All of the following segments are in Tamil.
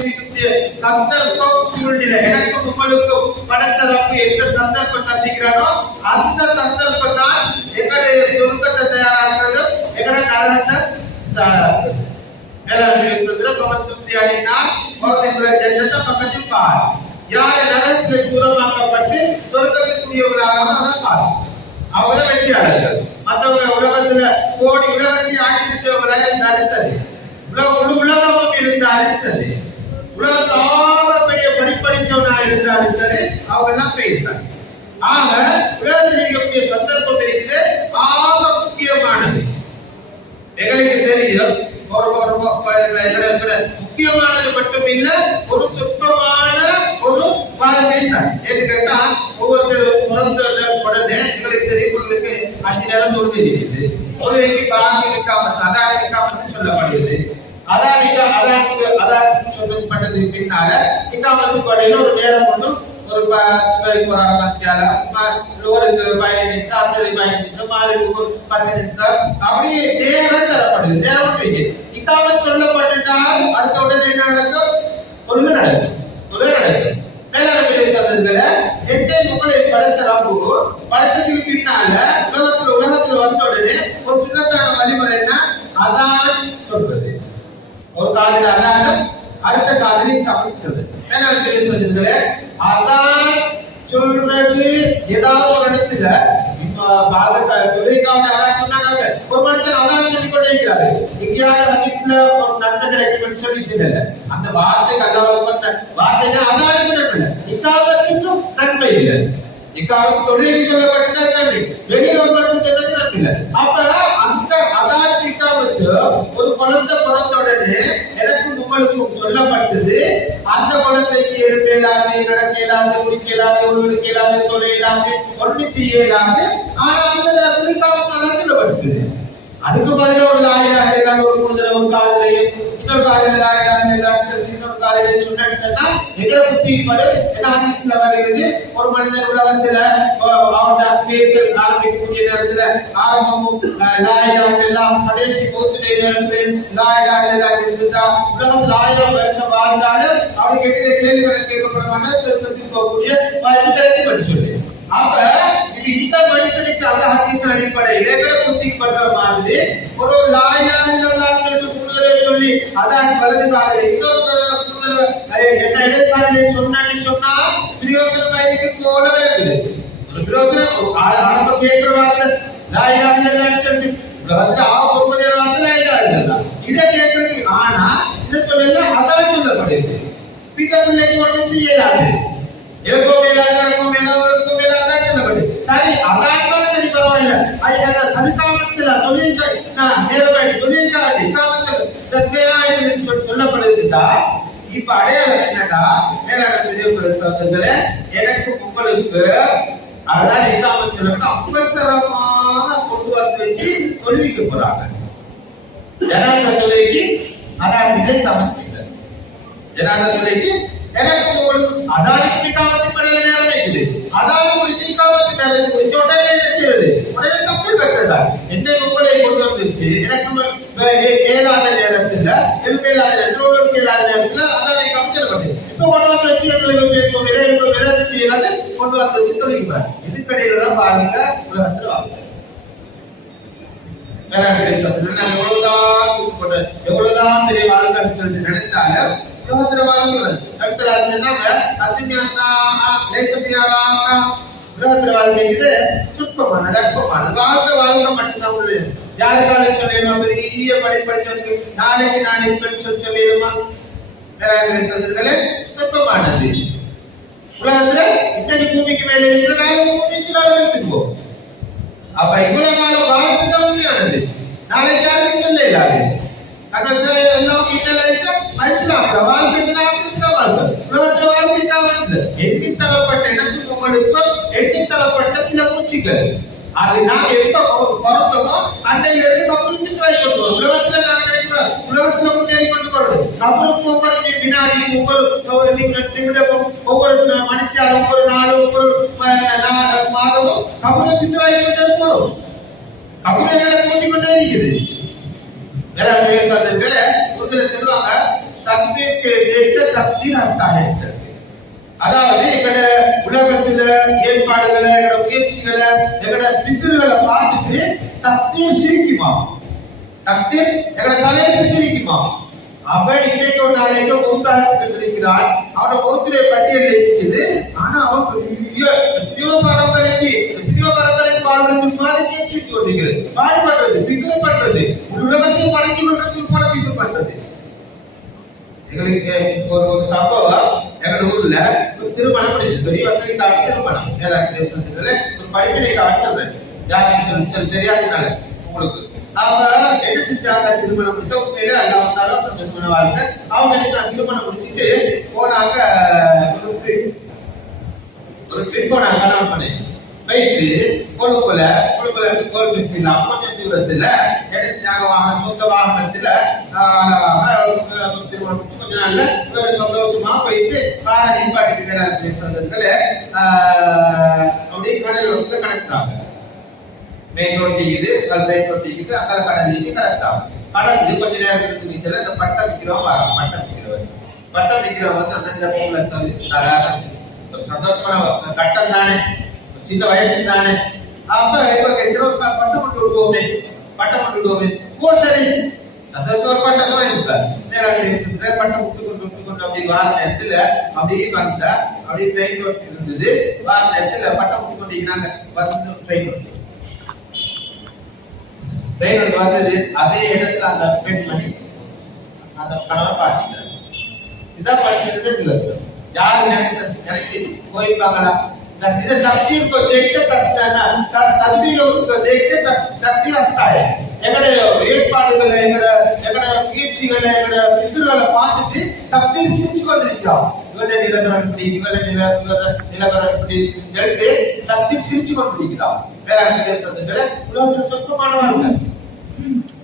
இருக்கக்கூடிய சந்தர்ப்பம் சூழ்நிலை எனக்கும் உங்களுக்கும் படைத்தரப்பு எந்த சந்தர்ப்பம் தந்திக்கிறானோ அந்த சந்தர்ப்பம் தான் எங்களுடைய சொர்க்கத்தை தயாராகிறது, எங்களுடைய நரகத்தை தயாராகிறது. யார் நரகத்தை தூரமாக்கப்பட்டு சொர்க்கத்துக்குரியவர்களாக அவங்க வெற்றியாளர்கள். மற்றவங்க உலகத்துல கோடி உலகத்தை ஆட்சி செஞ்சவங்களாக இருந்தாலும் சரி, உலகமும் இருந்தாலும் சரி, உலகத்தாவ பெரிய படிப்படிச்சவனா இருந்தாலும் சரி, அவங்க எல்லாம் போயிருக்காங்க. ஆக உலகத்தில் இருக்கக்கூடிய சந்தர்ப்பம் இருக்கு ஆக முக்கியமானது. எங்களுக்கு தெரியும் முக்கியமானது மட்டும் இல்ல, ஒரு சொற்பமான ஒரு வாழ்க்கை தான். ஏன்னு கேட்டா ஒவ்வொருத்தரும் பிறந்த உடனே எங்களுக்கு தெரியும், உங்களுக்கு 5 நேரம் தொழுகை இருக்குது, ஒரு பாங்கி இருக்காம அதான் இருக்காம சொல்லப்படுது. அதான் சொல்லப்பட்டதுக்கு பின்னால இக்காமத்து படையில ஒரு நேரம் கொண்டு ஒரு அப்படியே நேரம் தரப்படுது. நேரம் இக்காமத் சொல்லப்பட்டால் அடுத்த உடனே என்ன நடக்கும்? தொழுகை நடக்கும். படைத்ததுக்கு பின்னால உலகத்துல வந்த உடனே ஒரு சுண்ணத்தான வழிமுறை என்ன? அதான் சொல்றது. ஒரு காதில் அதான், அடுத்த காதில் கவனிக்கிறது. அதான் சொல்றது ஏதாவது ஒரு இடத்துல ஒரு மனுஷன் அதான் சொல்லிக் கொண்டே இருக்கிறாரு. எங்கேயாவது ஹதீஸ்ல ஒரு நன்மை கிடைக்கும் சொல்லி அந்த வார்த்தைக்கு அல்லாஹ் வார்த்தைக்கு அதான் இல்லை, இக்காமத்துக்கும் நன்மை இல்லை. இக்காமத்து தொழில் சொல்லப்பட்ட வெளியில் ஒரு மனுஷன் சொன்னது நன்மை இல்லை. அப்ப அந்த அதான் இக்காமத்து ஒரு குழந்தை பிறந்த உடனே எனக்கும் உங்களுக்கும் சொல்லப்பட்டது. அந்த குழந்தைக்கு எழுப்ப இயலாது, நடக்க இயலாது, குடிக்க இயலாது, உருவெடுக்க இயலாது, தொலை இயலாது, ஒன்று செய்ய இயலாது. ஆனா அந்த சொல்லப்பட்டது. அதுக்கு பதில ஒரு லாயிரம் ஒரு கூடுதல ஒரு காலையிலையும் இன்னொரு காலையில லாயிரம் இன்னொரு காலையில சொன்னா எங்களை புத்திப்படு என்ன ஹதீஸ்ல வருகிறது. ஒரு மனிதன் உலகத்துல அவருடைய பேச ஆரம்பிக்கக்கூடிய நேரத்துல ஆரம்பமும் லாயிரம் எல்லாம் கடைசி போத்துடைய நேரத்தில் லாயிரம் எல்லாம் இருந்தா உலகத்தில் 1000 வருஷம் வாழ்ந்தாலும் அவனுக்கு எதிரே கேள்விகளை கேட்கப்படமான சொர்க்கத்துக்கு போகக்கூடிய வாய்ப்பு கிடைக்கும் சொல்லி. அப்ப இது இந்த மனுஷனுக்கு அந்த ஹதீஸ் அடிப்படையில் எங்களை புத்திப்படுற மாதிரி ஒரு லாயிரம் சொல்லி அதான் வலது காலையில் என்ன இடக்காலையில் சொன்னா பிரயோசனமாயிருக்கு போலவே இருக்குது. பிரயோசனம் ஆரம்ப கேட்கிற வார்த்தை லாயிரம் சொல்லி உலகத்துல பொறுப்பதே வார்த்தை லாயிரம் இதை கேட்கறது. ஆனா இதை சொல்லல அதான் சொல்லப்படுது. பித பிள்ளைக்கு ஒன்றும் செய்யலாது, எனக்கும் மேலாது எனக்கும் மேலாதுக்கும் மேலாதான் சொல்லப்படுது. சரி அதான் சரி பரவாயில்ல. அதுக்காமத்துல தொழில் நேரமாயி தொழில்காட்டி சொல்லப்படுதுட்டா இப்ப அடையாளம் என்னடா மேலான தெரியப்படுத்துறதுல எனக்கு உங்களுக்கு அதான் இல்லாம அவசரமாக கொண்டு வந்து வச்சு தொழிலுக்கு போறாங்க. ஜனாத தொழிலுக்கு அதான் விதை சமர்ப்பித்த ஜனாத தொழிலுக்கு எனக்கு உங்களுக்கு அதானிக்கு காமத்து படையில நேரம் இருக்குது. அதான் முடிச்சு காமத்து நேரம் முடிச்ச உடனே என்ன செய்யறது? உடனே தப்பு கட்டுறதா என்னை உங்களை கொண்டு வந்துருச்சு. எனக்கு ஏழாத நேரத்துல எழுபேழாத நேரத்துல ஏழாத நேரத்துல அதான் கமிச்சல் பண்ணு இப்ப கொண்டு வந்து வச்சு எங்களுக்கு விரைந்து செய்யலாத கொண்டு வந்து வச்சு தொழில்பார். இதுக்கடையில தான் பாருங்க உலகத்துல வாங்க எவ்வளவுதான் பெரிய வாழ்க்கை சொல்லிட்டு நினைச்சாலும் உலகத்துல வாழ்க்கை வாழ்க்கைக்கு சுத்தமான தட்பமான வாழ்க்கை வாழ்க்கை மட்டும்தான் உள்ளது. யாருக்கால சொல்லணுமா பெரிய படிப்படிச்சு நாளைக்கு நான் இப்படி சொல்லணுமா? சுத்தமானது உலகத்துல இத்தனை பூமிக்கு மேலே இருக்கிற அப்ப இவ்வளவு காலம் வாழ்க்கை தான் உண்மையானது. நாளைக்கு யாருக்கும் சொல்ல இல்லாது எல்லாம் எண்ணி தரப்பட்ட எனக்கும் உங்களுக்கும் எண்ணி தரப்பட்ட சில மூச்சுக்கள் அது நாம் எப்ப பிறந்தோமோ அன்றையிலிருந்து கபருக்கு வைக்கப்படுவோம். உலகத்துல முன்னேறி கொண்டு போறது கபருக்கு ஒவ்வொரு வினாடி ஒவ்வொரு நிமிடமும் ஒவ்வொரு மணித்தியாலும் ஒவ்வொரு நாளும் ஒவ்வொரு மாதமும் கபருக்கு வைக்க போறோம். கபரை கூட்டிக் கொண்டே இருக்குது. சொல்லுவாங்க தன்மைக்கு தக்தீர் ஹஸ்தாஹின் சொல்லுது. அதாவது எங்கட உலகத்துல ஏற்பாடுகளை எங்கட முயற்சிகளை எங்கட பிக்ருகளை பார்த்துட்டு தக்தீர் சிரிக்குமா, தக்தீர் எங்கட தலையில சிரிக்குமா. அவன் இன்னைக்கு ஒரு நாளைக்கு மூத்தாயிரத்துக்கு இருக்கிறான், அவனோட மூத்திரை பட்டியல் இருக்குது. ஆனா அவன் எத்தனையோ பரம்பரைக்கு வாழ்றதுக்கு மாதிரி பேச்சு சொல்றீங்க, பாடுபடுறது பிக்ரு பண்றது, உலகத்தையும் படைக்க பண்றதுக்கு கூட பிக்ரு பண்றது. எங்களுக்கு ஒரு சம்பவம், எங்க ஊர்ல திருமணம் முடிஞ்சது, பெரிய வசதி தாண்டி திருமணம் ஒரு படிப்பினை காட்சி யாருக்கு தெரியாதுனால உங்களுக்கு. அவங்க என்ன செஞ்சாங்க, திருமணம் முடிச்ச உண்மையில அல்லாம சந்தோஷமான வாழ்க்கை. அவங்க என்ன திருமணம் முடிச்சுட்டு போனாங்க, ஒரு பெண் போனாங்க கல்யாணம் பண்ணி போயிட்டு கொழுப்புல கொஞ்சம் தூரத்துல என்ன செஞ்சாங்க, வாகனம் சொந்த வாகனத்துல திருமணம் முடிச்சு கொஞ்ச நாள்ல சந்தோஷமா போயிட்டு காரை நிப்பாட்டிட்டு பேசுறதுல அப்படியே கடல் வந்து கணக்குறாங்க. மெயின் ரோட் இது மெயின் ரோட் இது அக்கறை கடல் இது கணக்குறாங்க. கடல் கொஞ்ச நேரத்துக்கு நீச்சல இந்த பட்டம் விற்கிறவங்க வந்து அந்த பொருளை சந்தோஷமான கட்டம் தானே, சின்ன வயசு தானே. அப்ப பட்டம் போட்டு விடுவோமே ஓ சரி சந்தோஷமா பட்டம் தான் இருக்க பட்டம் விட்டு அப்படி வார நேரத்துல அப்படியே வந்தா அப்படியே ட்ரெயின் ரோட் இருந்தது. வார நேரத்துல பட்டம் விட்டு கொண்டிருக்கிறாங்க, வந்து ட்ரெயின் ரோட் வந்தது. அதே இடத்துல அந்த பெண்மணி அந்த கணவன் பார்த்துட்டாரு. இதான் படிச்சுட்டு யாரு நினைச்சு போயிருப்பாங்களா? इधर तस्वीर को देखते तस्वीर को देखते तस्वीर आता है. எங்கட ஏற்பாடுகளை எங்கட முயற்சிகளை எங்கட பிசுகளை பார்த்துட்டு தஸ்தீர் சிரிச்சு கொண்டிருக்கிறோம். இவருடைய நிலவரம் இப்படி, நிலவரம் இப்படி சொல்லிட்டு தஸ்தீர் சிரிச்சு கொண்டிருக்கிறோம். வேற பேசுறதுல உலகத்துல சொந்தமானவர்கள்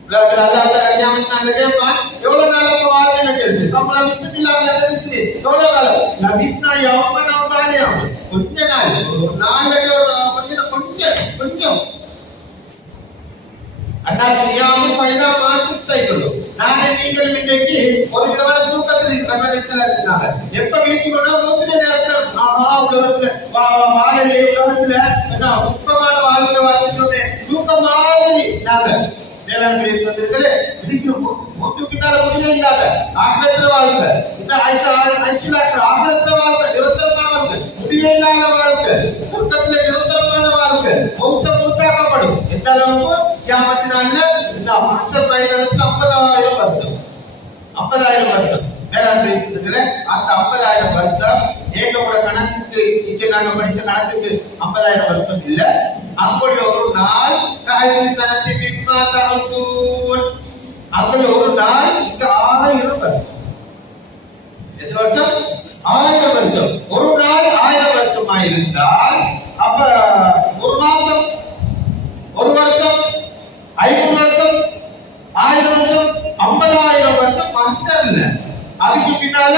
உலகத்துல அல்லாஹ் கியாமத் கேட்பான், எவ்வளவு நாளைக்கு வாழ்க்கையில கேட்டு நம்மள விஸ்மில்லாஹ் அலைஹி எவ்வளவு காலம் நபிஸ்னா யௌமன் அவ் தானியம் கொஞ்ச நாள் ஒரு நாளைக்கு கொஞ்சம் அண்ணாசியாவும் பைதா மாத்துஸ்தைகளோ நானே நீங்கள் இன்னைக்கு ஒரு விதமான தூக்கத்தில் கண்ணடிச்சலாங்க. எப்ப வீட்டுக்குள்ள நோக்கின நேரத்தில் உலகத்துல வாழலே உலகத்துல சுத்தமான வாழ்க்கை வாழ்க்கை தூக்க மாதிரி நாங்க வேளாண் பேசுவதற்களே மூத்துக்கிட்டால முடிவே இல்லாத ஆகிரத்துல வாழ்க்கை இந்த ஆகிரத்துல வாழ்க்கை நிரந்தரமான வாழ்க்கை முடிவே இல்லாத வாழ்க்கை சொர்க்கத்துல நிரந்தரமான வாழ்க்கை மூத்தாக்கப்படும். எந்த அளவுக்கு கியாமத்தினால இந்த மஹ்ஷர் மைதானத்துல 50,000 வருஷம் வேளாண் பேசுறதுல அந்த 50,000 வருஷம் ஏகப்பட கணக்கு இங்க நாங்க படிச்ச கணக்குக்கு 50,000 வருஷம் இல்ல. அப்படி ஒரு நாள் அப்படி ஒரு நாள் இங்க 1000 வருஷம். எத்தனை வருஷம்? 1000 வருஷம். ஒரு நாள் 1000 வருஷமா இருந்தால் அப்ப ஒரு மாசம், ஒரு வருஷம், 500 வருஷம், 1000 வருஷம், 50,000 வருஷம் மனுஷன் இல்ல. அதுக்கு பின்னால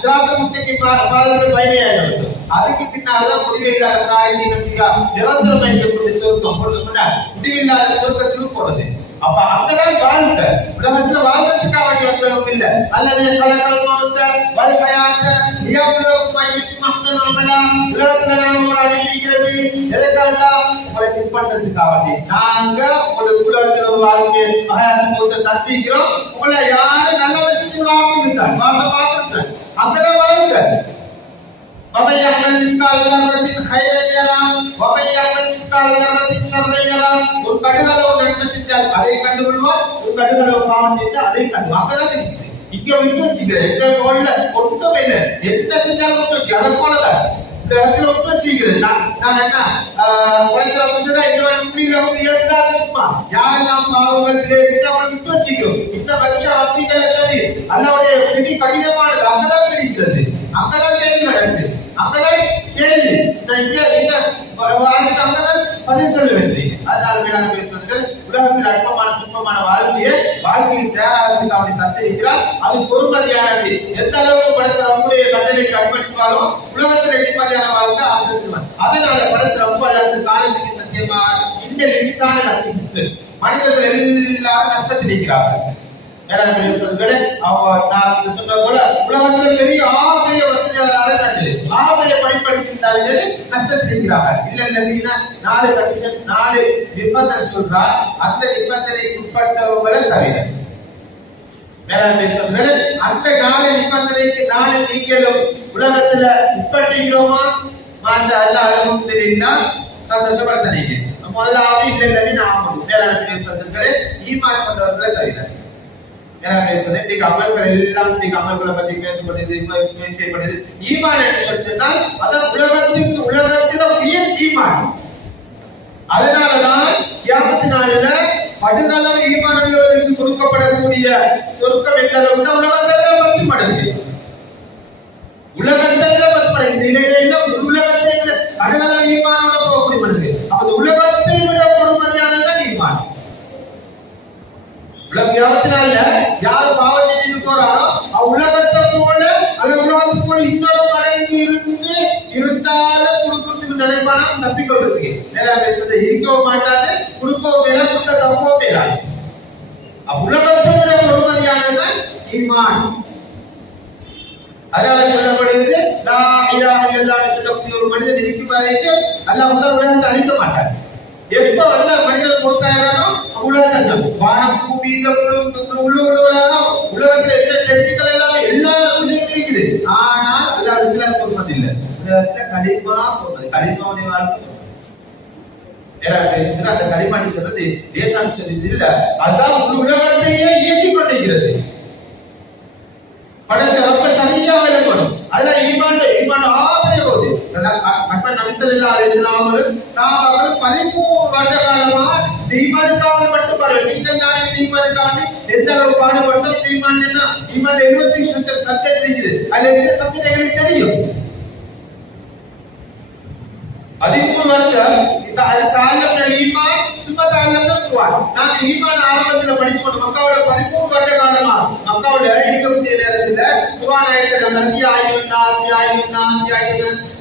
சிராத்த முஸ்லிம் பாரதத்தில் 15,000 வருஷம். அதுக்கு பின்னால முடிவில்லாத காலை நிரந்தரம் வைக்கக்கூடிய சொர்க்கம் முடிவில்லாத சொர்க்கத்துக்கு போறது. அப்ப அங்கதான் வாழ்க்கை. உலகத்துல வாழ்றதுக்காக வேண்டிய வந்தவங்க இல்ல. அல்லது கலக்கல் மௌத்த வல்ஹயாத்த லியப்லுவக்கும் அய்யுக்கும் அஹ்சனு அமலா. உலகத்துல நாம ஒரு அனுப்பிக்கிறது எதுக்காக? உங்களை செக் பண்றதுக்காக வேண்டி. நாங்க உங்களுக்கு உலகத்துல ஒரு வாழ்க்கை ஹயாத் மௌத்த தத்திக்கிறோம். உங்களை யாரு நல்ல விஷயத்துல வாழ்ந்துட்டாங்க வாங்க பார்த்துட்டாங்க. அங்கதான் வாழ்க்கை. ومن يعمل مثقال ذرة خيرا يره ومن يعمل مثقال ذرة شرا يره. ஒரு கடுகளவு நன்மை செஞ்சால் அதை கண்டுகொள்வார், ஒரு கடுகளவு பாவம் செஞ்சால் அதை கண்டுவாங்கதான். இங்க விட்டு வச்சுக்கிறேன் ஒட்டுமே இல்லை. என்ன செஞ்சாலும் ஒட்டு அதை போலதான் இந்த இடத்துல ஒட்டு வச்சுக்கிறது. நான் என்ன உலகத்துல கொஞ்சம் யாரெல்லாம் பாவங்கள் விட்டு வச்சுக்கிறோம். இந்த வருஷம் அப்படிங்கிற சரி அல்லாவுடைய விதி கடினமானது. அங்கதான் கிடைக்கிறது, அங்கதான் கேள்வி நடக்குது, அங்கதான் கேள்வி அங்கதான் பதில் சொல்ல வேண்டிய. அதனால மேலான பேசுவதற்கு உலகத்தில் அற்பமான சுத்தமான வாழ்க்கையை தயாராகிறதுக்கு அவனை தந்திருக்கிறார். அது பொறுமதியானது. எந்த அளவுக்கு படைத்த நம்முடைய கட்டளைக்கு அர்ப்பணித்தாலும் உலகத்தில் நிம்மதியான வாழ்க்கை ஆசிரியர். அதனால படைத்த ரொம்ப காலத்துக்கு சத்தியமா இந்த இன்சான மனிதர்கள் எல்லாரும் நஷ்டத்தில் இருக்கிறார்கள். நான் சொன்ன போல உலகத்துல பெரிய வசதியாளர் படிப்படிச்சிருந்தாலும் சரி நஷ்டம் செய்கிறாங்க. இல்ல நாலு கண்டிஷன் 4 நிபந்தனை சொல்றார். அந்த நிபந்தனைக்கு உட்பட்டவங்களை தவிர அந்த 4 நிபந்தனைக்கு 4 நீங்களும் உலகத்துல உட்பட்டுகிறோமா? மாஷா அல்லாஹ் அல்ஹம்துலில்லாஹ் சந்தோஷப்படுத்தீங்க. முதலாவது இல்லைன்னு நாம வேளாண்மை ஈமான் கொண்டவர்களை தவிர இன்னைக்கு அமல்கள் எல்லாம் இன்னைக்கு அமல்களை பத்தி பேசப்படுது செய்யப்படுது. ஈமான் என்று சொன்னால் அதான் உலகத்துல உயர் ஈமான். அதனாலதான் கியாமத் நாளில படுகளவு ஈமான் உள்ளவருக்கு கொடுக்கப்படக்கூடிய சொர்க்கம் எந்த அளவுக்கு உலகத்துல 10 மடங்கு. உலகத்துல 10 மடங்கு நிலையில உலகத்தை விட படுகளவு ஈமானோட போகக்கூடிய மடங்கு. அப்ப உலகத்தை விட பொறுமதியானதான் ஈமான். உலகத்தினால யாரு பாவம் செஞ்சுட்டு போறாரோ உலகத்தை போல அல்ல உலகத்தை போல இன்னொரு மடங்கு இருந்தாலும் கொடுக்கறதுக்கு நினைப்பானா தப்பிக்கொள்றதுக்கு நேரம் பேசுறது இருக்கவும் மாட்டாது, கொடுக்கவும் மேல கொடுத்த தப்பவும் மேலாது. உலகத்தை விட பொறுமதியானதுதான் ஈமான். அதனால சொல்லப்படுகிறது லா இலாஹ இல்லல்லாஹ் சொல்லக்கூடிய ஒரு மனிதன் இருக்கும் வரைக்கும் அல்லாஹ் உலகத்தை அழிக்க மாட்டார். எப்ப வந்த மனிதன் பொறுத்தாயிரானோ உலகத்தை வானம் பூமியில உலகத்துல என்ன டெக்னிக்கல் எல்லாமே எல்லா விஷயம் இருக்குது. ஆனா எல்லா இடத்துல பொறுமதி இல்லை. உலகத்துல கடிமா பொறுமதி கடிமாவுடைய வாழ்க்கை அந்த கடிமாடி சொல்றது தேசான்னு சொல்லி இல்ல. அதான் உலகத்தையே இயக்கிக் கொண்டிருக்கிறது. படைத்த ரொம்ப சரியா விளங்கணும். அதுல ஈமான் ஆபரே போகுது. நபி ஸல்லல்லாஹு அலைஹி வஸல்லம் சஹாபாக்கள் 13 வருட காலமா ஈமானுக்காக மட்டும் நீங்கள் நான் ஈமானுக்காக எந்த அளவு பாடுபட்டோம். ஈமான் என்ன? ஈமான் 75 சப்ஜெக்ட் இருக்குது. அதுல எந்த சப்ஜெக்ட் எங்களுக்கு தெரியும். 13 வருஷம் இந்த தாலம்ன ஈமான் சும்மா தாலம்ன குர்ஆன். நான் ஈமான் ஆரம்பத்துல படிச்சோம். மக்காவுல 13 வருட காலமா மக்காவுல இருக்கக்கூடிய நேரத்துல குர்ஆன் ஆயத்தை நம்பி ஆயுன்னாசி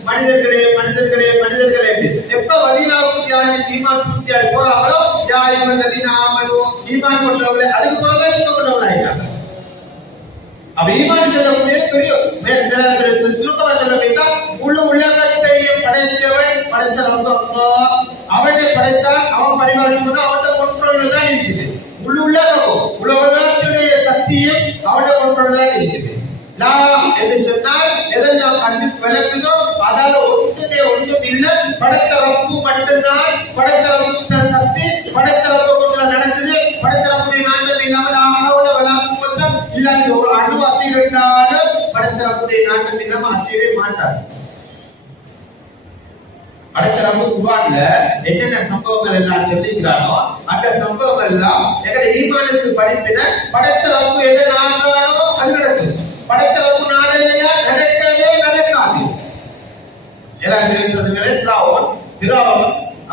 மனிதர்களே எப்ப மதீனாவுக்கு ஈமான் பூர்த்தியாகி போறாங்களோ யா அய்யுஹல்லதீன ஆமனூ ஈமான் கொண்டவர்களே அதுக்கு பிறகு நீங்க கொண்டவர்களாயிட்டாங்க. அப்ப ஈமான் சொல்லக்கூடிய பெரிய சுருக்கமா சொல்ல வைத்தா உலகத்தையும் படைச்ச அல்லாஹ் அவனை படைத்தான். அவன் பரிமாறினா அவனோட கண்ட்ரோல்ல தான் இருக்குது. உலகத்துடைய சக்தியும் அவனோட கண்ட்ரோல்ல தான் இருக்குது. லா என்று சொன்னால் எதை நாம் கண்டு விளக்குதோ அதால ஒன்றும் இல்லை. படைச்ச ரப்பு மட்டும்தான். படைச்ச ரப்பு தன் சக்தி படைச்ச ரப்பு கொண்டு நடக்குது. படைச்ச ரப்புடைய நாட்டம் இல்லாமல் ஆகவுல விளாக்குவதும் இல்லாட்டி ஒரு அணு அசைவிட்டாலும் படைச்ச ரப்புடைய நாட்டம் இல்லாம அசையவே மாட்டார். படைச்ச ரப்பு குர்ஆன்ல என்னென்ன சம்பவங்கள் எல்லாம் சொல்லிக்கிறானோ அந்த சம்பவங்கள் எல்லாம் எங்க ஈமானுக்கு படிப்பின. படைச்ச ரப்பு எதை நாடானோ அது நடக்கும். படைச்ச ரப்பு நாடலையா நடக்கவே நடக்காது. எல்லாம் தெரிவித்ததுங்களே பிராவன்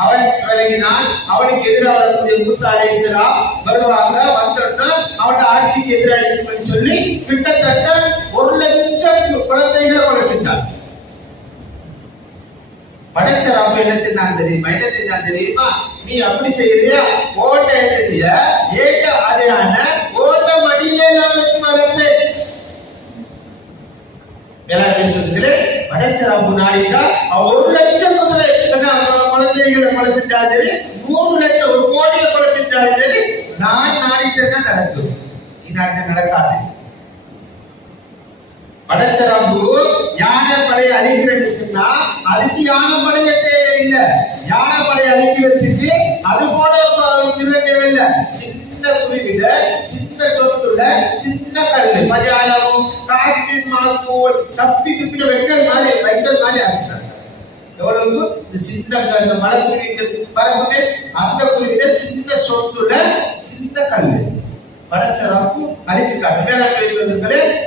அவன் விலகினான். அவனுக்கு எதிராக வரக்கூடிய மூசா அலைஹிஸ்ஸலாம் வருவாங்க. வந்தோன்னா அவன் ஆட்சிக்கு எதிராக இருக்குன்னு சொல்லி கிட்டத்தட்ட 1 லட்சம் குழந்தைகளை கொலை செஞ்சான். படைச்ச ரப்பு என்ன செஞ்சான் தெரியுமா? நீ அப்படி செய்யறியா? ஓட்ட தெரிய ஏட்ட அடையான ஓட்ட மடியிலே நான் வச்சு வளர்ப்பேன். படைச்ச ரப்பு நாடிட்டா 1 லட்சம் குழந்தைகளை கொலை செஞ்சாலும் சரி, 100 லட்சம் 1 கோடியை கொலை செஞ்சாலும் சரி, நான் நாடிட்டா நடக்கும். நீ நாட்ட நடக்காது. படைச்ச ரப்பு யானை படையை அழிக்கிறேன்னு சொன்னா அதுக்கு யானை படையை தேவையில்லை. யானை படையை அழிக்கிறதுக்கு அது போல தேவையில்லை. சின்ன குருவிட சின்ன சொத்துள்ள சின்ன கல்லு மஜாலமும் காஸ்மின் மாக்கூல் சப்பி துப்பின வைக்கல் மாதிரி ஆகிட்டாங்க. எவ்வளவு சின்ன மலை குருவிகள் பறக்குது. அந்த குருவிட சின்ன சொத்துள்ள சின்ன கல்லு படைச்ச ரப்பு அழிச்சு காட்டு. மேலே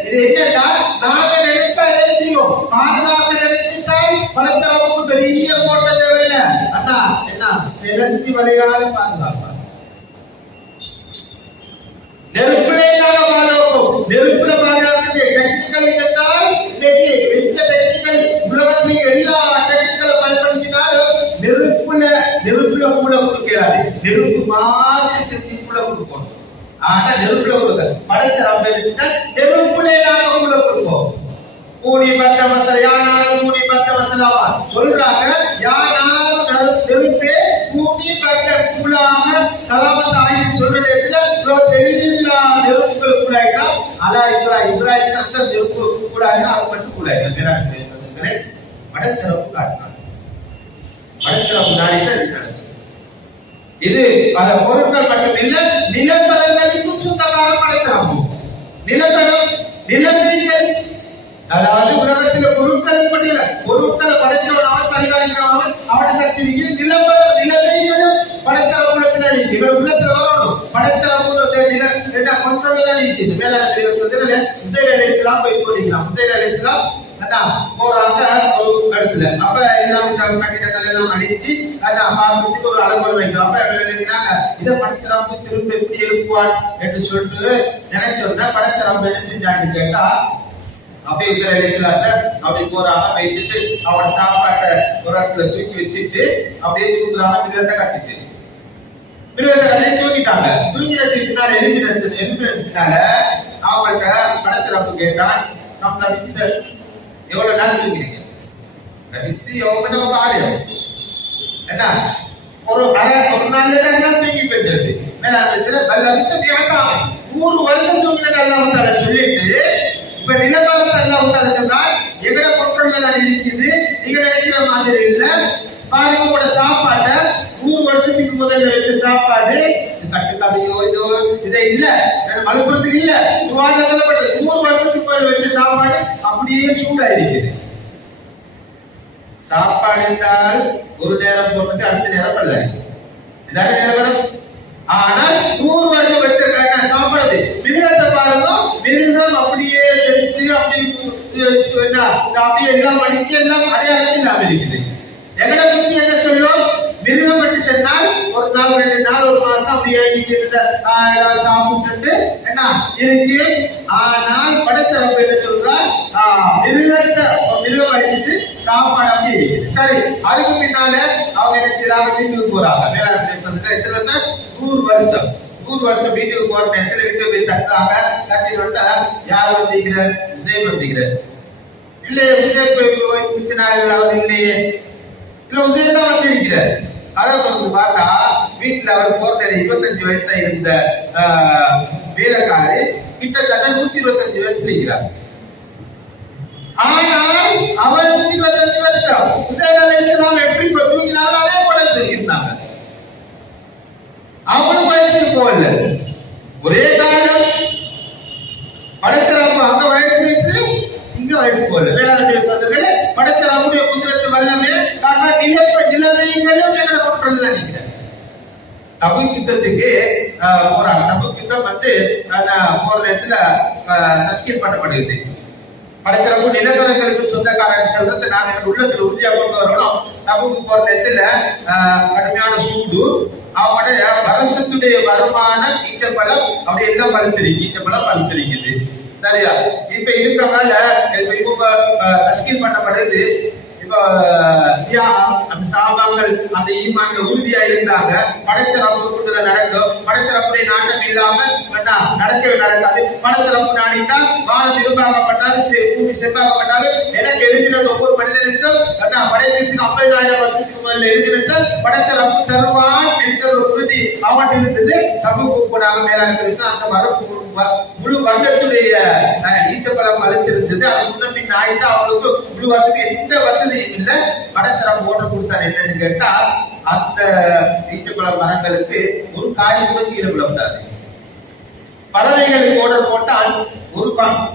இது என்னன்னா நாங்க நினைச்சா செய்வோம். பாதுகாக்க நினைச்சுட்டால் படைச்ச ரப்பு பெரிய போட்ட தேவையில்லை. அண்ணா என்ன செலுத்தி விளையாடு பாதுகாப்பாங்க. நெருப்புல பாதுகாக்கும். நெருப்புல பாதுகாக்கிறது டெக்னிக்கல் என்றால் இன்னைக்கு எந்த டெக்னிக்கல் உலகத்தில் எல்லா டெக்னிக்கலை பயன்படுத்தினாலும் நெருப்புல கூட கொடுக்கிறாரு. நெருப்பு மாதிரி செஞ்சு கூட கொடுக்கணும். ஆனா நெருப்புல கொடுக்க பேசிட்டால் தெருவுக்குள்ளேயாக உள்ள கொடுப்போம். கூடி பட்ட மசல யானாலும் கூடி பட்ட மசலாமா சொல்றாங்க. யானாலும் தெருப்பே கூடி பட்ட கூலாக சலாமத் ஆயின்னு சொல்ற நேரத்துல எல்லா நெருப்புகளுக்குள்ளாயிட்டா அலா இப்ராஹிம் அந்த நெருப்பு கூடாது அது மட்டும் கூடாது. மேலான பேசுறதுகளை படைச்சிறப்பு காட்டினாங்க. படைச்சிறப்பு நாடிட்டு இது பல பொருட்கள் மட்டும் இல்ல, நிலப்பரங்களுக்கும் சொந்தக்காரன் படைச்சிறப்பு. நிலப்பரம் நிலத்தைகள், அதாவது உலகத்துல பொருட்கள் பட்டியல பொருட்களை படைச்சவன் அவன் பரிகாரிக்கிறவன் அவன சக்தி இருக்கு. நிலப்பரம் நிலத்தைகளும் படைச்சிறப்புலத்துல இருக்கு. இவர் உள்ளத்துல வரணும். படைச்சிறப்பு நில என்ன கண்ட்ரோல்ல தான் இருக்கு. மேலான தெரிவிக்கிறதுல உசைர் அலைஹிஸ்ஸலாம் போய் போறீங்களா? உசைர் அலைஹிஸ்ஸலாம் போறாங்க இடத்துல. அப்ப எல்லாம் கட்டிடங்கள் எல்லாம் அடிச்சு பார்க்கறதுக்கு ஒரு அளவுகள் வைக்கும். அப்ப எழுதினாங்க இதை படைச்சராம்பு திரும்ப எப்படி எழுப்புவான் என்று சொல்லிட்டு நினைச்சோம்னா படைச்சராம்பு என்ன செஞ்சான்னு கேட்டா அப்படியே இஸ்லாத்த அப்படி போறாங்க. வைத்துட்டு அவனோட சாப்பாட்டை ஒரு இடத்துல தூக்கி வச்சுட்டு அப்படியே தூக்குறாங்க. மிருகத்தை கட்டிட்டு மிருகத்தை கட்டி தூக்கிட்டாங்க. தூங்கினதுக்கு பின்னால எரிஞ்சினதுனால அவங்கள்ட்ட படைச்சராம்பு கேட்டான், நம்ம விசித்த எவ்வளவு நாள் தூங்கினீங்க? விஸ்தி எவ்வளவு ஆலயம் என்ன ஒரு நாள்ல தூங்கி போயிட்டு மேல விஸ்தா 100 வருஷம் தூங்கின அல்லாஹ் தஆலா சொல்லிட்டு இப்ப நிலகாலத்தை அல்லாஹ் தஆலா சொன்னான் எங்கட பொருட்கள் தான் இருக்குது. நீங்க நினைக்கிற மாதிரி இல்ல. பாருங்க உங்களோட சாப்பாட்டை 100 வருஷத்துக்கு முதல்ல வச்ச சாப்பாடு கட்டுக்கதையோ இதோ இதே இல்ல, மலுப்புறதுக்கு இல்ல. சொல்லப்பட்டது 100 வருஷத்துக்கு முதல்ல வச்ச சாப்பாடு அப்படியே சூடா இருக்குது. சாப்பாடு என்றால் ஒரு நேரம் போட்டு அடுத்த நேரம் அல்ல, இதான நிலவரம். ஆனால் 100 வருஷம் வச்ச சாப்பாடு மிருகத்தை பாருங்க, மிருகம் அப்படியே செத்து அப்படியே எல்லாம் படிக்க எல்லாம் அடையாளத்தில் இல்லாம இருக்குது. எங்களை பத்தி என்ன சொல்லும்? மிருகம் என்று சொன்னால் ஒரு நாள் 2 நாள் ஒரு மாசம் அப்படியே சாப்பிட்டு என்ன இருக்கு. ஆனால் படைச்சரப்பு என்ன சொல்றார்? மிருகம் அடிச்சுட்டு சாப்பாடு அப்படி இருக்குது. சரி, அதுக்கு பின்னால அவங்க என்ன செய்யறாங்க? வீட்டுக்கு போறாங்க. மேலாண் பேசுறதுக்கு எத்தனை வருஷம்? 100 வருஷம். 100 வருஷம் வீட்டுக்கு போற நேரத்துல வீட்டுக்கு போய் தட்டுறாங்க. தட்டி விட்டா யார் வந்தீங்கிற? உசைர் வந்தீங்கிற இல்லையே? உசைர் போய் மிச்ச நாடுகளாவது இல்லையே? இல்ல உசைர் தான் வந்திருக்கிறார். அதை வந்து பார்த்தா வீட்டுல அவர் போற 25 வயசா இருந்த வேலைக்காரி கிட்டத்தட்ட 125 வயசுல இருக்கிறார். ஆனால் அவர் 125 வருஷம் உசைர் அலைஹிஸ்ஸலாம் எப்படி தூங்கினாலும் அதே போல இருந்தாங்க. அவங்களும் வயசுக்கு போகல. ஒரே காலம் படைச்சரப்பு அங்க வயசு வைத்து இங்க வயசு போகல. வேளாண் பேசுறதுல படைச்சரப்புடைய குதிரத்து வல்லமே காட்டா நிலைமைகளும் எங்களை கொண்டு நினைக்கிறேன். தபுக் யுத்தத்துக்கு போறாங்க. தபுக் யுத்தம் வந்து போற நேரத்துல தஸ்கீல் பண்ணப்படுகிறது. படைச்சரப்பு நிலக்கணங்களுக்கு சொந்தக்காரன் சொல்றது நாங்க எங்க உள்ளத்துல உறுதியா கொண்டு வரணும். தபுக்கு போற நேரத்துல கடுமையான சூடு, அவங்களுடைய வருஷத்துடைய வருமான ஈச்சப்பழம் அப்படி எல்லாம் பழுத்திருக்கு. ஈச்சப்பழம் பழுத்திருக்குது. சரியா? இப்ப இதுக்கு மேல இவங்க தஸ்கீல் பண்ணப்படுது. இப்ப அந்த சாபாக்கள் அந்த ஈமான்ல உறுதியா இருந்தாங்க. படைச்சரப்பு கொண்டுதான் நடக்கும். படைச்சரப்புடைய நாட்டம் இல்லாம நடக்கவே நடக்காது. படைச்சரப்பு நாடிட்டா வானம் விரும்பாகப்பட்டாலும் பூமி செம்பாகப்பட்டாலும் எனக்கு எழுதினது ஒவ்வொரு மனிதனுக்கும் படைக்கிறதுக்கு 50,000 வருஷத்துக்கு முதல்ல எழுதினது படைச்சரப்பு தருவான் என்று ஒரு உறுதி அவன் இருந்தது. தபுக்கு போனாங்க. மேலாண்மை அந்த வரப்பு முழு வருடத்துடைய ஈச்சப்பழம் வளர்த்திருந்தது. அது முன்ன பின் ஆயிட்டு அவங்களுக்கு முழு வருஷத்துக்கு எந்த வசதியும் இல்லை. படைச்சரப்பு ஓட்ட கொடுத்தாரு. என்னன்னு கேட்டா அந்த ஈச்சப்பழம் மரங்களுக்கு ஒரு காய் கூட கீழே விடக்கூடாது. பறவைகளுக்கு ஓடர் போட்டால் ஒரு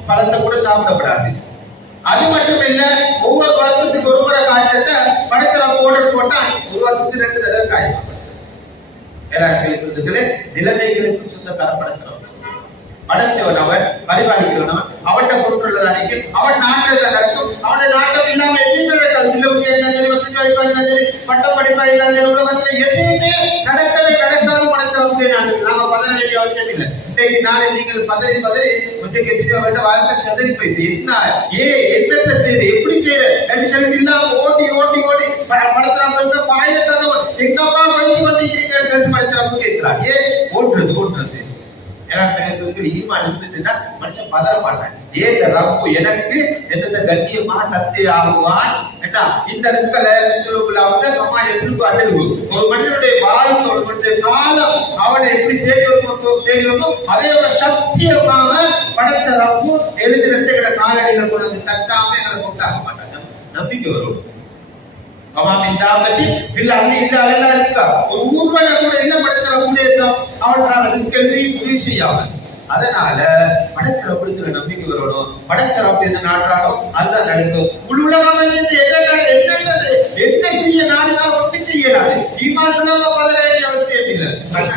பழத்தை கூட சாப்பிடப்படாது. அது மட்டும் இல்ல, ஒவ்வொரு வருஷத்துக்கு ஒரு முறை காய்ச்சத்தை படைச்சரப்பு ஓடர் போட்டால் ஒரு வருஷத்துக்கு 2 தடவை காய்க்கும். வேளாண் நிலைமைகளுக்கு சொந்தக்கார படைச்சரப்பு படைச்சவன் அவன், பரிபாலிக்கிறவன் அவட்ட பொருட்கள் அன்னைக்கு அவன் நாட்டில் நடக்கும். அவனுடைய நாட்டம் இல்லாம எதுவுமே நடக்காது. இல்லையா இருந்தாலும் வசதி வாய்ப்பா இருந்தாலும் பட்ட படிப்பா இருந்தாலும் உலகத்துல எதுவுமே நடக்கவே நடக்காது. படைச்சவனுடைய நாட்டுக்கு நாங்க பதற வேண்டிய அவசியம் இல்லை. இன்னைக்கு நாளை நீங்கள் பதறி ஒன்றைக்கு எத்தனையோ வாழ்க்கை செதறி போயிட்டு என்ன என்னத்தை செய்யுது எப்படி செய்யுது ரெண்டு செலுத்து இல்லாம ஓட்டி படத்துல பாயிரத்தவன் எங்கப்பா வந்து கொண்டிருக்கிறீங்க படைச்சவங்க கேட்கிறான். ஓட்டுறது ஏன்னா பேசுறதுக்கு ஈமான் இருந்துச்சுன்னா மனுஷன் பதற மாட்டான். ஏன் ரப்பு எனக்கு எந்த கண்ணியமாக தத்தை ஆகுவான் ஏன்னா இந்த ரிஸ்கல அம்மா எதிர்ப்பு அதிர்வு ஒரு மனிதனுடைய வாழ்க்கை ஒரு மனித காலம் அவனை எப்படி தேடி வருமோ அதே ஒரு சத்தியமாக படைச்ச ரப்பு எழுதினத்தை எங்களை காலடியில கொண்டு வந்து தட்டாம எங்களை கொண்டாக மாட்டாங்க. நம்பிக்கை வரும். ஒரு ஊர்வல கூட என்ன படைச்ச ரப்பு அவன் ரிஸ்க் எழுதி முடிவு செய்யாம அதனால படைச்சரப்புல நம்பிக்கை வரணும். படைச்சரப்பு எது நாடுறாலும் அதுதான் நடக்கும். முழு உலகம் என்ன செய்ய நாடுனாலும் ஒன்று செய்யலாது. ஈமான் பதிலாக அவசியம் இல்லை.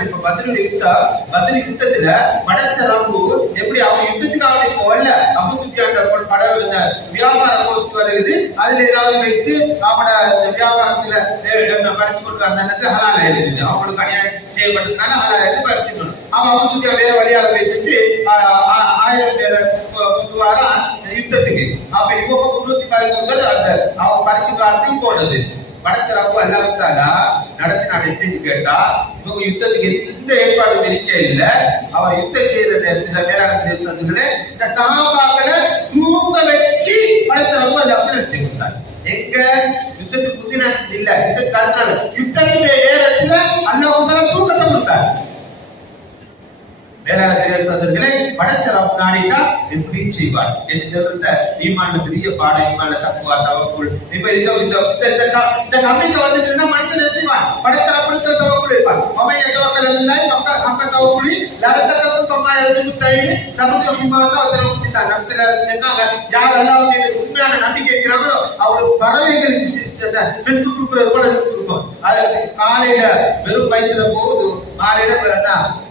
இப்ப பதில் யுத்தத்துல படைச்சரப்பு எப்படி அவன் யுத்தத்துக்கு அவனை போகல அபு சுஃபியான் பட வியாபார கோஷ்டி வருது. அதுல ஏதாவது வைத்து அவனோட வியாபாரத்துல பறிச்சு கொடுக்க அந்த நேரத்துல ஹலால் ஆயிடுது. அவங்களுக்கு அநியாயம் செய்யப்பட்டதுனால ஹலால் ஆயிடுது பறிச்சுக்கணும். அவன் அபு சுஃபியான் வேற வழியாக வைத்து 1000 பேரை கொண்டு வர யுத்தத்துக்கு. அப்ப இவங்க 310 அந்த அவங்க பறிச்சு காலத்துக்கு போனது. படைச்சரப்பு அல்லாஹ்தாலா நடத்தினார் எப்படின்னு கேட்டா இவங்க யுத்தத்துக்கு எந்த ஏற்பாடும் இருக்க இல்ல. அவர் யுத்தம் செய்யற நேரத்துல வேளாண் பேசுறதுல இந்த சஹாபாக்களை தூங்க வச்சு படைச்சரப்பு அல்லாஹ் நடத்தி கொடுத்தார். எங்க யுத்தத்துக்கு முந்தின இல்ல யுத்தத்துக்கு அடுத்த யுத்தத்துடைய நேரத்துல அல்லாஹ்தாலா தூக்கத்தை கொடுத்தார். வேளாண் சகோதரர்களை படைச்சரப்பு நாடிட்டா எப்படி செய்வார் என்று சொல்ற ஈமான் பெரிய பாடம். ஈமான்ல தக்குவா தவக்குள் இப்ப இந்த நம்பிக்கை வந்துட்டுன்னா மனுஷன் செய்வான். படைச்சரப்பு தவக்குள் இருப்பான். அவன் எதோக்கள் எல்லாம் அக்க தவக்குழி லரத்தக்கும் தொம்மாயிரத்துக்கு தயிர் தமக்கு விமாசம் அவரை ஊற்றிட்டாங்க. யார் எல்லாம் உண்மையான நம்பிக்கை இருக்கிறாங்களோ அவருக்கு பறவைகளுக்கு ரிஸ்க் கொடுக்குறது போல ரிஸ்க் கொடுக்கும். அது காலையில வெறும் வயிற்றுல போகுது, மாலையில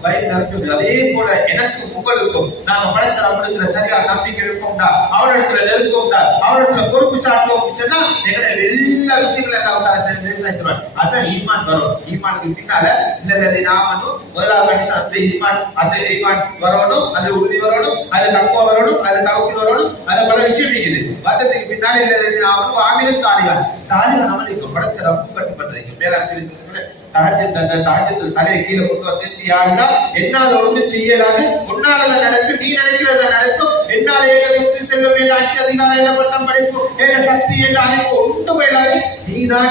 வயிறு நிரப்பி. அதே போல எனக்கு உங்களுக்கும் நாங்க படைச்சரப்புல சரியா நம்பிக்கை இருக்கோம்டா, அவரிடத்துல நெருக்கோம்டா, அவரிடத்துல பொறுப்பு சாட்டுவோம் சொன்னா எங்களுடைய எல்லா விஷயங்களும் அதான் ஈமான் வரும். ஈமானுக்கு பின்னால இல்ல நாமனும் முதலாவது கண்டிஷன் அந்த ஈமான் வரணும், அது உறுதி வரணும், அது தக்குவா வரணும், அது தவக்குல் வரணும். அது பல விஷயம் இருக்குது. வந்ததுக்கு பின்னால இல்ல நாமனும் ஆமிலும் சாலிவான் சாலிவான் அவனுக்கு படைச்சரப்பு கட்டுப்படுறது மேலாண் தகஜத்தில் தலையை கீழே கொண்டு வந்து யாருன்னா என்னால ஒன்று செய்யலாது, உன்னால நடக்கும், நீ நினைக்கிறத நடக்கும், என்னால ஏக சொத்து செல்வம் என்ற ஆட்சி அதிகாரம் என்ன பட்டம் படிக்கும், ஏக சக்தி என்ற அனைத்து ஒன்று போயிடாது, நீதான்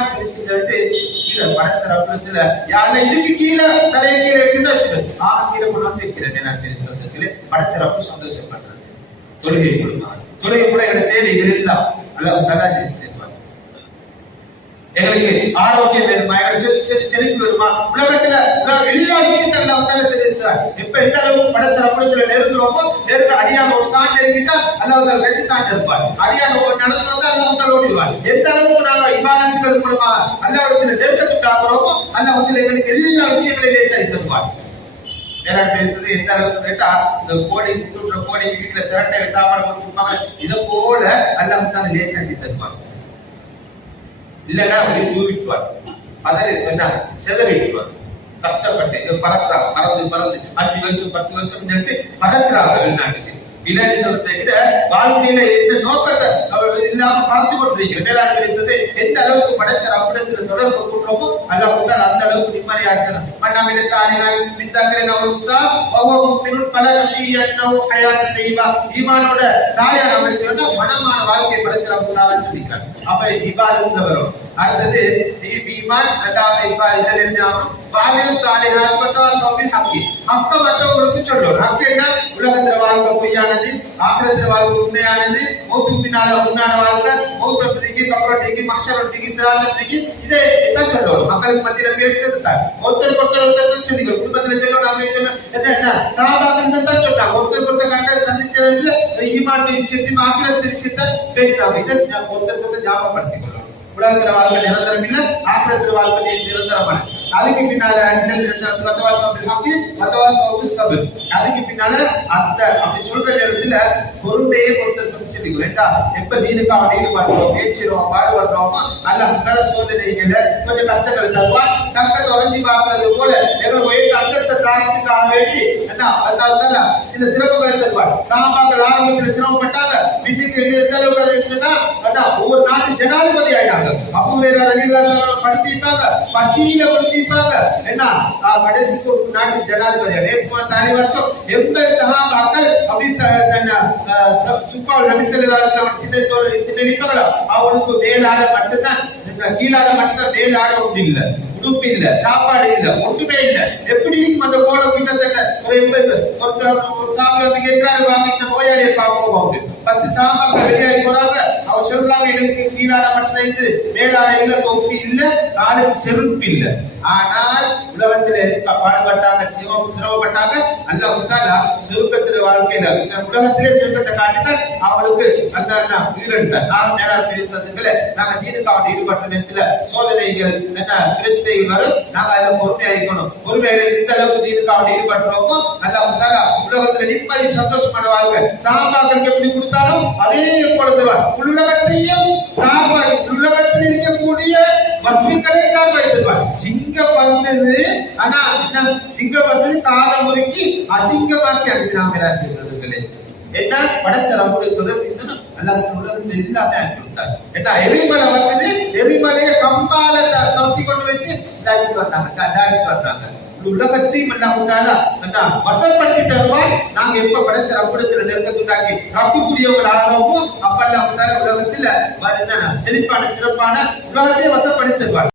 கீழே படைச்சரப்புல யாருன்னா இதுக்கு கீழே தலையை கீழே இருக்குன்னு வச்சுக்கோ கீழே கொண்டு வந்து வைக்கிறேன். நான் தெரிஞ்சு படைச்சரப்பு சந்தோஷம் பண்றது. தொழுகை கொடுப்பாங்க. தொழுகை கூட எனக்கு தேவை இருந்தா அல்ல தலாஜி எங்களுக்கு ஆரோக்கியம் வேணுமா, செழிப்பு வேணுமா, உலகத்துல எல்லா விஷயத்தையும் அல்லாஹ் தெரிவிக்கிறார். இப்ப எந்த அளவுக்கு படைச்சரப்புல நெருங்குறோமோ நெருங்க அடியான ஒரு சான்று நெருங்கிட்டா அல்லாஹ் 2 சான்று இருப்பார். அடியான ஒரு நடந்து வந்து அல்லாஹ் ஓடிடுவார். எந்த அளவுக்கு நாங்க இபாதத்துகள் மூலமா அல்லாஹ்விடத்துல நெருக்கத்துக்கு ஆகிறோமோ அல்லாஹ் எங்களுக்கு எல்லா விஷயங்களையும் லேசாகி தருவார். வேளாண் பேசுறது எந்த அளவுக்கு கேட்டா இந்த கோடி வீட்டுல சிரட்டை சாப்பாடு கொடுப்பாங்க. இதை போல அல்லாஹ் லேசாகி தருவார். இல்லன்னா அவரை தூவிட்டுவார், பதறி என்ன செதறிட்டுவார். கஷ்டப்பட்டு பறக்கிறாங்க, பறந்து 5 வருஷம் 10 வருஷம் சொல்லிட்டு பறக்கிறாங்க வெளிநாட்டுக்கு. இல்லாட்டி சொல்றதை விட வாழ்க்கையில எந்த நோக்கத்தை அவர்கள் இல்லாம பறந்து கொண்டிருக்கிறது. வேளாண் கிடைத்தது எந்த அளவுக்கு படைச்சரப்பிடத்துல தொடர்பு கூட்டுறோமோ அல்லாஹ் அந்த அளவுக்கு நிம்மதியாச்சணும். மன்னமில சாலிஹான் மித்தக்கரன உச்சா வவமுத்தினுன் பலரதி அன்னஹு ஹயாத் தய்யிபா. ஈமானோட சாலிஹான் அமல் செய்யணும்னா மனமான வாழ்க்கை படைச்சரப்புனால சொல்லிக்கிறாங்க. அப்ப இபாதத்துல வரும். அடுத்தது ஈமான், இரண்டாவது இபாதத்தில் இருந்தாலும் வாவிலு சாலிஹான் வதவாஸவ் பில் ஹக்கி. ஹக்க மத்தவங்களுக்கு சொல்லணும். ஹக் என்ன? உலகத்துல வாழ்க்கை பொய்யானது, ஆகிரத்துல வாழ்க்கை உண்மையானது, மௌத்துக்கு பின்னால உண்மையான வாழ்க்கை, மௌத்தொட்டிக்கு கபரொட்டிக்கு மஹ்ஷரொட்டிக்கு சிராத்தொட்டிக்கு இதை எல்லாம் சொல்லணும். மக்களுக்கு மத்தியில பேசுறது தான். ஒருத்தர் சொல்லிக்கோ. குடும்பத்துல சொல்ல நாங்க என்ன சஹாபாக்கள் தான் சொன்னாங்க. ஒருத்தர் கண்ட சந்திச்சதுல ஈமான் விஷயத்தையும் ஆகிரத்துல விஷயத்தை பேசுறாங்க. இதை ஒருத்தர் ஞாபகப்படுத்திக் கொள்ளணும். உலகத்துல வாழ்க்கை நிரந்தரம் இல்ல, ஆகிரத்துல வாழ்க்கை நிரந்தரமான. அதுக்கு பின்னால அதுக்கு பின்னால அந்த அப்படி சொல்ற நேரத்துல பொறுமையே ஒருத்தர் சொல்லிக்கோ. எப்ப தீனுக்காக ஈடுபடுறோம், பேச்சுறோம், பாடுபடுறோமோ நல்ல மக்கள சோதனைகளை கொஞ்சம் கஷ்டங்கள் தருவான். தக்கத்தை உறைஞ்சி பார்க்கறது போல எங்களை உயர்ந்த அந்தத்தை தாரத்துக்காக வேண்டி என்ன அதனால சில சில சிறப்புகளை தருவார். சஹாபாக்கள் ஆரம்பத்தில் சிரமப்பட்டாங்க, வீட்டுக்கு எந்த அளவுக்கு இருந்துன்னா ஒவ்வொரு நாட்டு ஜனாதிபதி ஆயிட்டாங்க. அபூ ஹுரைரா ரலியல்லாஹு அன்ஹு படுத்திட்டாங்க, பசியில படுத்திட்டாங்க. என்ன கடைசிக்கு ஒரு நாட்டு ஜனாதிபதி நேர்மா தலைவச்சோ எந்த சஹாபாக்கள் அப்படி சுப்பால் நபி ஸல்லல்லாஹு அலைஹி வஸல்லம் திட்டனிக்கவள அவனுக்கு மேலாட மட்டும்தான், கீழாட மட்டும்தான், மேலாட ஒன்று இல்ல, உடுப்பு இல்ல, சாப்பாடு இல்ல, ஒன்றுமே இல்ல. எப்படி இருக்கும் அந்த கோலம்? கிட்டத்தட்ட ஒரு சாமி வந்து கேட்கிறாரு, வாங்க இந்த நோயாளியை பார்ப்போம். 10 சாமாக்கள் ரெடியாகி போறாங்க. அவர் சொல்றாங்க, எனக்கு கீழாட மட்டும்தான் இது, மேலாட இல்ல, தொப்பி இல்ல, காலுக்கு செருப்பு இல்ல. ஆனால் உலகத்திலே பாடுபட்டாங்க, சிரமப்பட்டாங்க. அல்லாஹ் தஆலா சொர்க்கத்திலே வாழ்க்கையில உலகத்திலே சொர்க்கத்தை காட்டினால் அவருக்கு அந்த உயிரிழந்தார். நாம் மேலாட பேசுறதுல நாங்க தீனுக்காக ஈடுபட்ட நேரத்துல சோதனைகள் என்ன பிரச்சனைகள் வரும், நாங்க அதுல பொறுமையாக்கணும். பொறுமையாக இந்த அளவுக்கு தீனுக்காக ஈடுபட்டுறோமோ அல்லாஹ் தஆலா உலகத்துல நிம்மதி சந்தோஷமான வாழ்க்கை சஹாபாக்களுக்கு எப்படி கொடுத்தாலும் அதே கொடுத்துருவார். உலகத்தையும் உலகத்தில் இருக்கக்கூடிய வஸ்துக்களை சார்பாய்த்துவார். சிங்கம் வந்தது, ஆனா சிங்கம் வந்தது காத முறுக்கி அசிங்கமாக்கி அனுப்பினாங்க. என்ன படைச்ச நம்முடைய தொடர்பு அல்லாஹ் உலகத்தில் எல்லாமே கொடுத்தார். என்ன எரிமலை வந்தது, எரிமலையை கம்பால தோட்டி கொண்டு வச்சு தாடிட்டு வந்தாங்க. உலகத்தையும் அல்லாஹ் வசப்படுத்தி தருவான். நாங்க எப்ப படைச்ச ரப்பிடத்துல நெருக்கத்துண்டாக்கி ரப்புக்குரியவர்கள் ஆகிறோமோ அப்ப அல்லாஹ் உலகத்துல செழிப்பான சிறப்பான உலகத்தையே வசப்படுத்தி தருவார்.